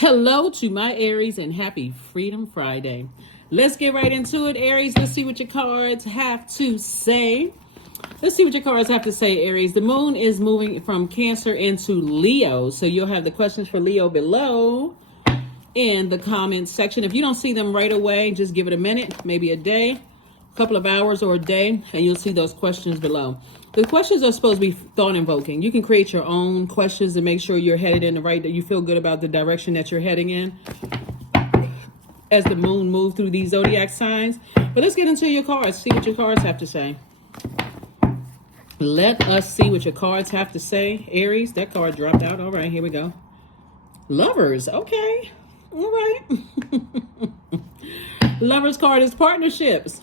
Hello to my Aries and happy Freedom Friday. Let's get right into it, Aries. Let's see what your cards have to say. Aries. The moon is moving from Cancer into Leo. So you'll have the questions for Leo below in the comments section. If you don't see them right away, just give it a minute, maybe a day, a couple of hours or a day, and you'll see those questions below. The questions are supposed to be thought invoking. You can create your own questions to make sure you're headed in the right, that you feel good about the direction that you're heading in as the moon moves through these zodiac signs. But let's get into your cards, see what your cards have to say. Let us see what your cards have to say. Aries, that card dropped out. All right, here we go. Lovers, okay. All right. Lovers card is partnerships.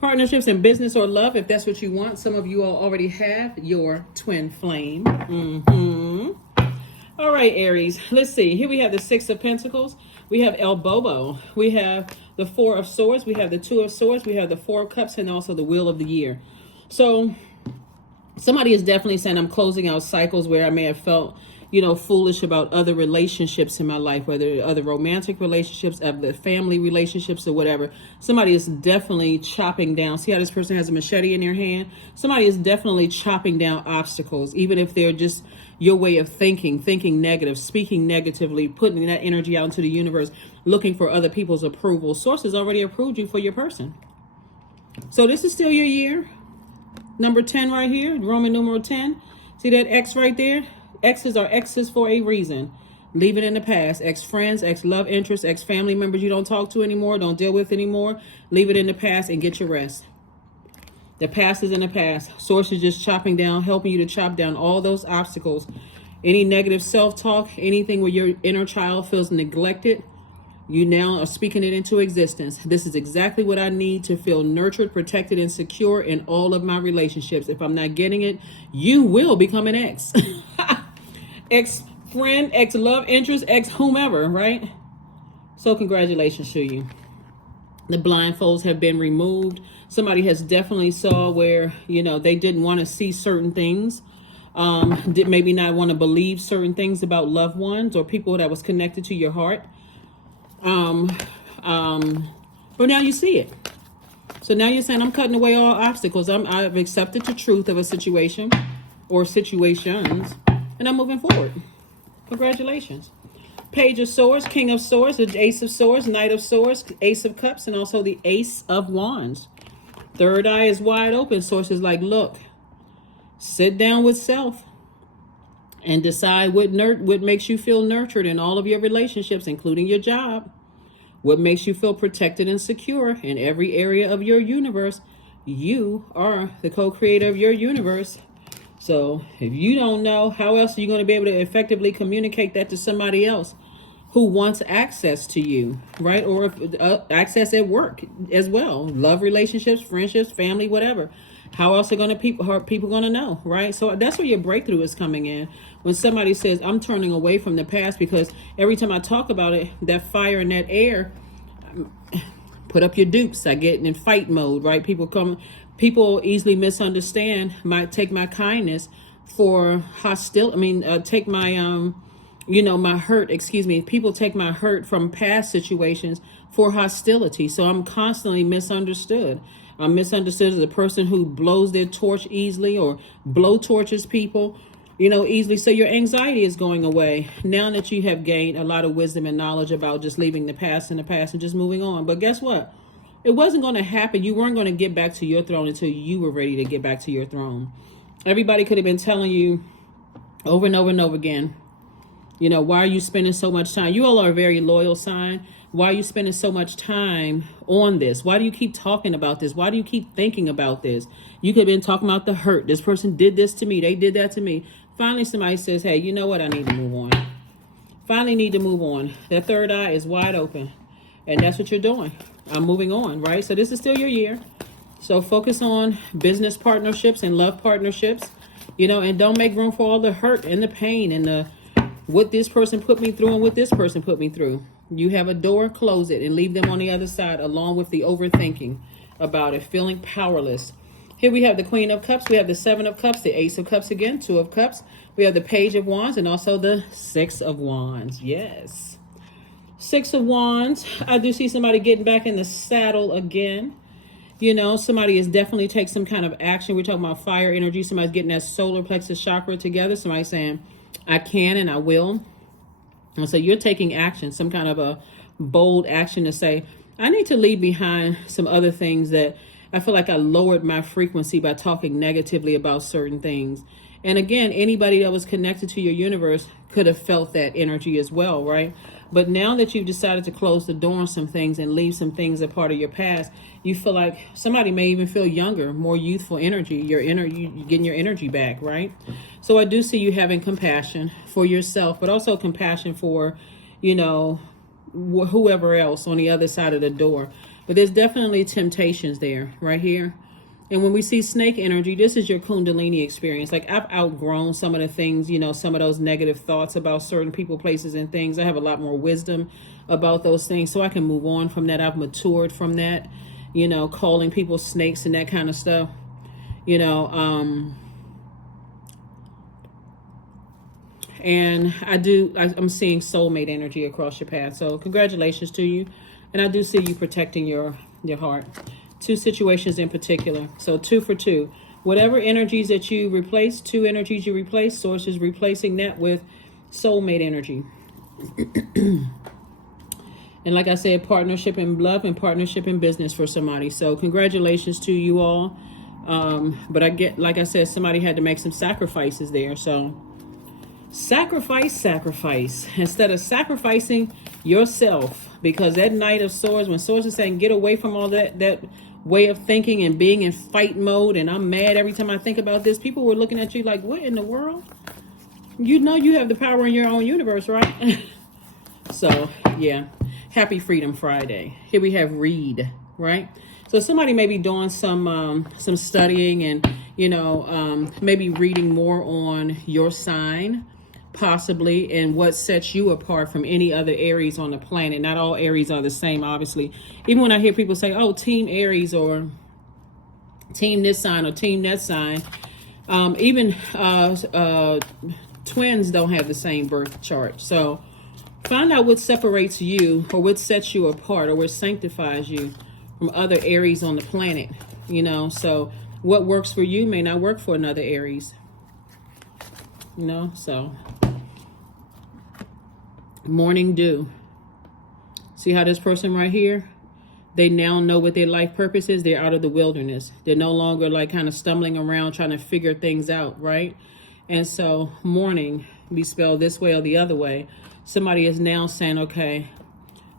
Partnerships in business or love, if that's what you want. Some of you all already have your twin flame. All right, Aries. Let's see. Here we have the Six of Pentacles. We have El Bobo. We have the Four of Swords. We have the Two of Swords. We have the Four of Cups and also the Wheel of the Year. So somebody is definitely saying I'm closing out cycles where I may have felt, foolish about other relationships in my life, whether other romantic relationships, other family relationships or whatever. Somebody is definitely chopping down. See how this person has a machete in their hand? Somebody is definitely chopping down obstacles, even if they're just your way of thinking negative, speaking negatively, putting that energy out into the universe, looking for other people's approval. Source has already approved you for your person. So this is still your year. Number 10 right here, Roman numeral 10. See that X right there? Exes are exes for a reason. Leave it in the past. Ex-friends, ex-love interests, ex-family members you don't talk to anymore, don't deal with anymore. Leave it in the past and get your rest. The past is in the past. Source is just chopping down, helping you to chop down all those obstacles. Any negative self-talk, anything where your inner child feels neglected, you now are speaking it into existence. This is exactly what I need to feel nurtured, protected, and secure in all of my relationships. If I'm not getting it, you will become an ex. Ex-friend, ex-love interest, ex-whomever, right? So congratulations to you. The blindfolds have been removed. Somebody has definitely saw where, they didn't want to see certain things. Did maybe not want to believe certain things about loved ones or people that was connected to your heart. But now you see it. So now you're saying, I'm cutting away all obstacles. I've accepted the truth of a situation or situations, and I'm moving forward. Congratulations. Page of Swords, King of Swords, the Ace of Swords, Knight of Swords, Ace of Cups, and also the Ace of Wands. Third eye is wide open. Source is like, look, sit down with self and decide what makes you feel nurtured in all of your relationships, including your job. What makes you feel protected and secure in every area of your universe. You are the co-creator of your universe. So if you don't know, how else are you going to be able to effectively communicate that to somebody else who wants access to you, right? Or access at work as well. Love relationships, friendships, family, whatever. How else are people going to know, right? So that's where your breakthrough is coming in. When somebody says, I'm turning away from the past, because every time I talk about it, that fire and that air, put up your dukes. I get in fight mode, right? People easily misunderstand, take my kindness for hostility. Take my, my hurt, People take my hurt from past situations for hostility. So I'm constantly misunderstood. I'm misunderstood as a person who blows their torch easily or blow torches people, easily. So your anxiety is going away now that you have gained a lot of wisdom and knowledge about just leaving the past in the past and just moving on. But guess what? It wasn't going to happen. You weren't going to get back to your throne until you were ready to get back to your throne. Everybody could have been telling you over and over and over again, why are you spending so much time? You all are a very loyal sign. Why are you spending so much time on this? Why do you keep talking about this? Why do you keep thinking about this? You could have been talking about the hurt. This person did this to me. They did that to me. Finally, somebody says, hey, you know what? I need to move on. Finally need to move on. That third eye is wide open. And that's what you're doing. I'm moving on, right? So this is still your year. So focus on business partnerships and love partnerships, and don't make room for all the hurt and the pain and the what this person put me through and what this person put me through. You have a door, close it and leave them on the other side, along with the overthinking about it, feeling powerless. Here we have the Queen of Cups. We have the Seven of Cups, the Ace of Cups again, Two of Cups. We have the Page of Wands and also the Six of Wands. Yes. Six of Wands. I do see somebody getting back in the saddle again. You know, somebody is definitely take some kind of action. We're talking about fire energy. Somebody's getting that solar plexus chakra together. Somebody's saying, I can and I will. And so you're taking action, some kind of a bold action to say, I need to leave behind some other things that I feel like I lowered my frequency by talking negatively about certain things. And again, anybody that was connected to your universe could have felt that energy as well, right? But now that you've decided to close the door on some things and leave some things a part of your past, you feel like somebody may even feel younger, more youthful energy. You're getting your energy back, right? So I do see you having compassion for yourself, but also compassion for, you know, whoever else on the other side of the door. But there's definitely temptations there, right here. And when we see snake energy, this is your Kundalini experience. Like, I've outgrown some of the things, you know, some of those negative thoughts about certain people, places, and things. I have a lot more wisdom about those things, so I can move on from that. I've matured from that, you know, calling people snakes and that kind of stuff, you know. And I'm seeing soulmate energy across your path. So congratulations to you. And I do see you protecting your heart. Two situations in particular. So 2 for 2. Whatever energies that you replace, 2 energies you replace, Source is replacing that with soulmate energy. And like I said, partnership in love and partnership in business for somebody. So congratulations to you all. But like I said, somebody had to make some sacrifices there. So sacrifice. Instead of sacrificing yourself, because that Knight of Swords, when Swords is saying get away from all that way of thinking and being in fight mode, and I'm mad every time I think about this, people were looking at you like, what in the world? You know you have the power in your own universe, right? So yeah, happy Freedom Friday. Here we have read, right? So somebody may be doing some studying and, you know, maybe reading more on your sign, possibly, and what sets you apart from any other Aries on the planet. Not all Aries are the same, obviously. Even when I hear people say, oh, team Aries or team this sign or team that sign, even twins don't have the same birth chart. So find out what separates you, or what sets you apart, or what sanctifies you from other Aries on the planet, you know. So what works for you may not work for another Aries, you know. So morning dew. See how this person right here, they now know what their life purpose is. They're out of the wilderness. They're no longer like kind of stumbling around trying to figure things out, right? And so morning be spelled this way or the other way. Somebody is now saying, okay,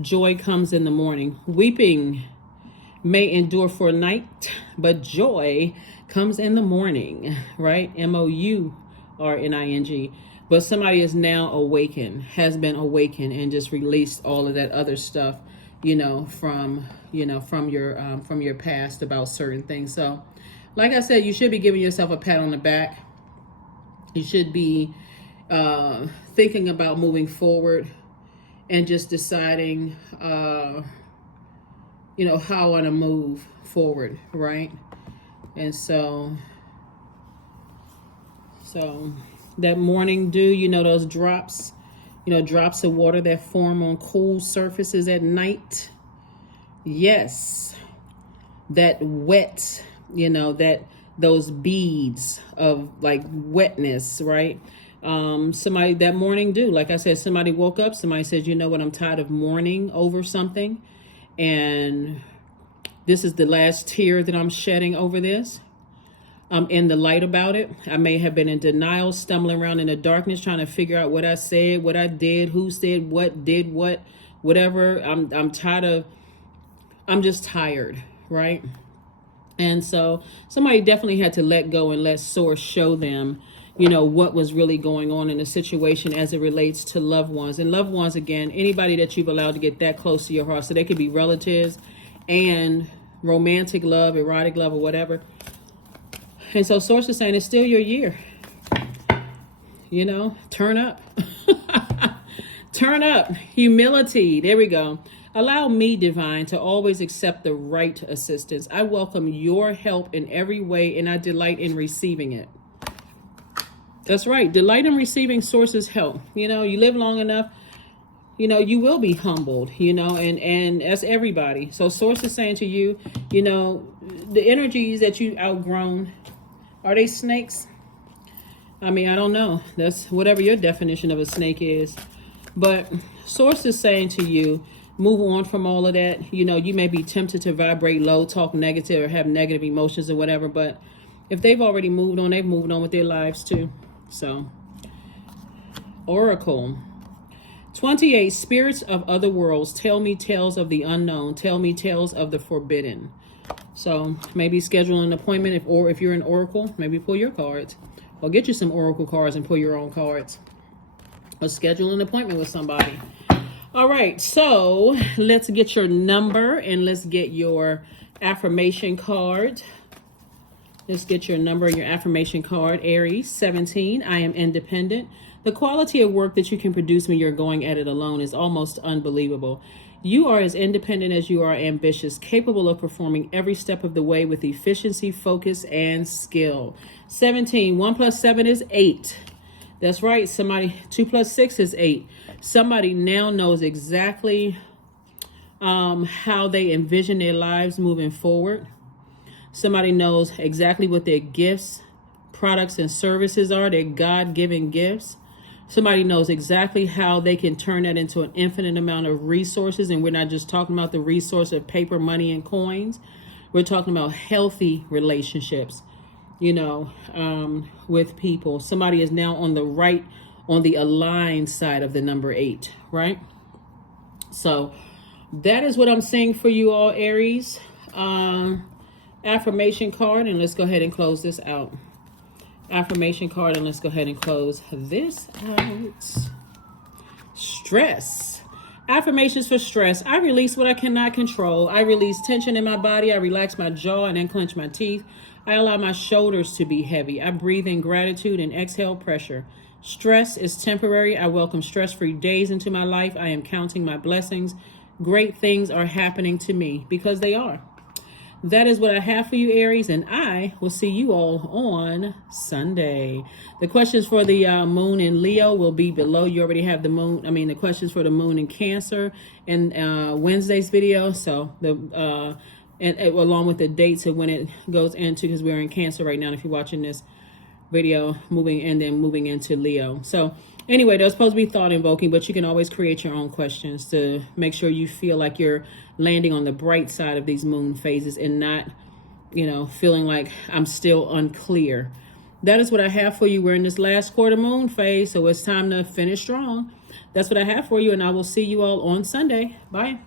joy comes in the morning. Weeping may endure for a night, but joy comes in the morning, right? MOURNING. But somebody is now awakened, has been awakened, and just released all of that other stuff, you know, from your past about certain things. So, like I said, you should be giving yourself a pat on the back. You should be thinking about moving forward and just deciding, you know, how I want to move forward, right? And so that morning dew, you know, those drops, you know, drops of water that form on cool surfaces at night. Yes, that wet, you know, those beads of like wetness, right? Somebody, that morning dew, like I said, somebody woke up, somebody says, you know what, I'm tired of mourning over something, and this is the last tear that I'm shedding over this. I'm in the light about it. I may have been in denial, stumbling around in the darkness, trying to figure out what I said, what I did, who said what, did what, whatever. I'm just tired, right? And so somebody definitely had to let go and let Source show them, you know, what was really going on in the situation as it relates to loved ones. And loved ones, again, anybody that you've allowed to get that close to your heart. So they could be relatives and romantic love, erotic love, or whatever. And so Source is saying it's still your year. You know, turn up. Turn up. Humility. There we go. Allow me, divine, to always accept the right assistance. I welcome your help in every way, and I delight in receiving it. That's right. Delight in receiving Source's help. You know, you live long enough. you know, you will be humbled, you know, and as everybody. So source is saying to you, you know, the energies that you outgrown, are they snakes? I mean, I don't know. That's whatever your definition of a snake is. But source is saying to you, move on from all of that. You know, you may be tempted to vibrate low, talk negative, or have negative emotions or whatever. But if they've already moved on, they've moved on with their lives too. So, Oracle. 28 spirits of other worlds, tell me tales of the unknown, tell me tales of the forbidden. So maybe schedule an appointment, if you're an oracle, maybe pull your cards, or get you some oracle cards and pull your own cards, or schedule an appointment with somebody. All right, so let's get your number and let's get your affirmation card. Let's get your number and your affirmation card. Aries, 17, I am independent. The quality of work that you can produce when you're going at it alone is almost unbelievable. You are as independent as you are ambitious, capable of performing every step of the way with efficiency, focus, and skill. 17, 1 plus 7 is 8. That's right. 2 plus 6 is 8. Somebody now knows exactly how they envision their lives moving forward. Somebody knows exactly what their gifts, products, and services are, their God-given gifts. Somebody knows exactly how they can turn that into an infinite amount of resources. And we're not just talking about the resource of paper, money, and coins. We're talking about healthy relationships, you know, with people. Somebody is now on the aligned side of the number 8, right? So that is what I'm saying for you all, Aries. Affirmation card, and let's go ahead and close this out. Affirmation card, and let's go ahead and close this out. Stress. Affirmations for stress. I release what I cannot control. I release tension in my body. I relax my jaw and unclench my teeth. I allow my shoulders to be heavy. I breathe in gratitude and exhale pressure. Stress is temporary. I welcome stress-free days into my life. I am counting my blessings. Great things are happening to me because they are. That is what I have for you, Aries, and I will see you all on Sunday. The questions for the moon in Leo will be below. You already have the questions for the moon in Cancer in Wednesday's video. So along with the dates of when it goes into, because we're in Cancer right now. If you're watching this video, moving into Leo. So anyway, they're supposed to be thought invoking, but you can always create your own questions to make sure you feel like you're landing on the bright side of these moon phases and not, you know, feeling like I'm still unclear. That is what I have for you. We're in this last quarter moon phase, so it's time to finish strong. That's what I have for you, and I will see you all on Sunday. Bye.